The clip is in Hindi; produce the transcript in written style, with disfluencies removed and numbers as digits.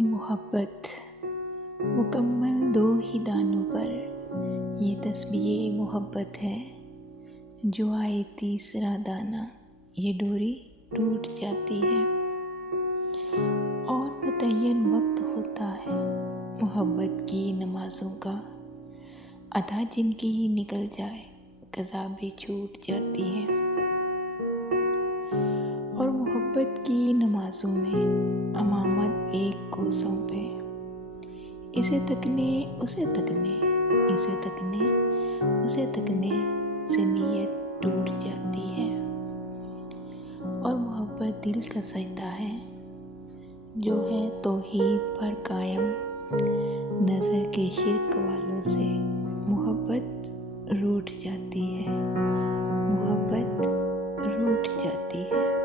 मोहब्बत मुकम्मल दो ही दानों पर ये तस्बीह मोहब्बत है। जो आए तीसरा दाना ये डोरी टूट जाती है। और मुतय्यन वक्त होता है मोहब्बत की नमाज़ों का, अदा जिनकी निकल जाए कज़ा भी छूट जाती है। और मोहब्बत की नमाज़ों में अमामत एक को सौंपे, इसे तकने उसे तकने, इसे तकने उसे तकने से नीयत टूट जाती है। और मोहब्बत दिल का सजदा है जो है तौहीद पर कायम, नज़र के शिर्क वालों से मोहब्बत रूठ जाती है, मोहब्बत रूठ जाती है।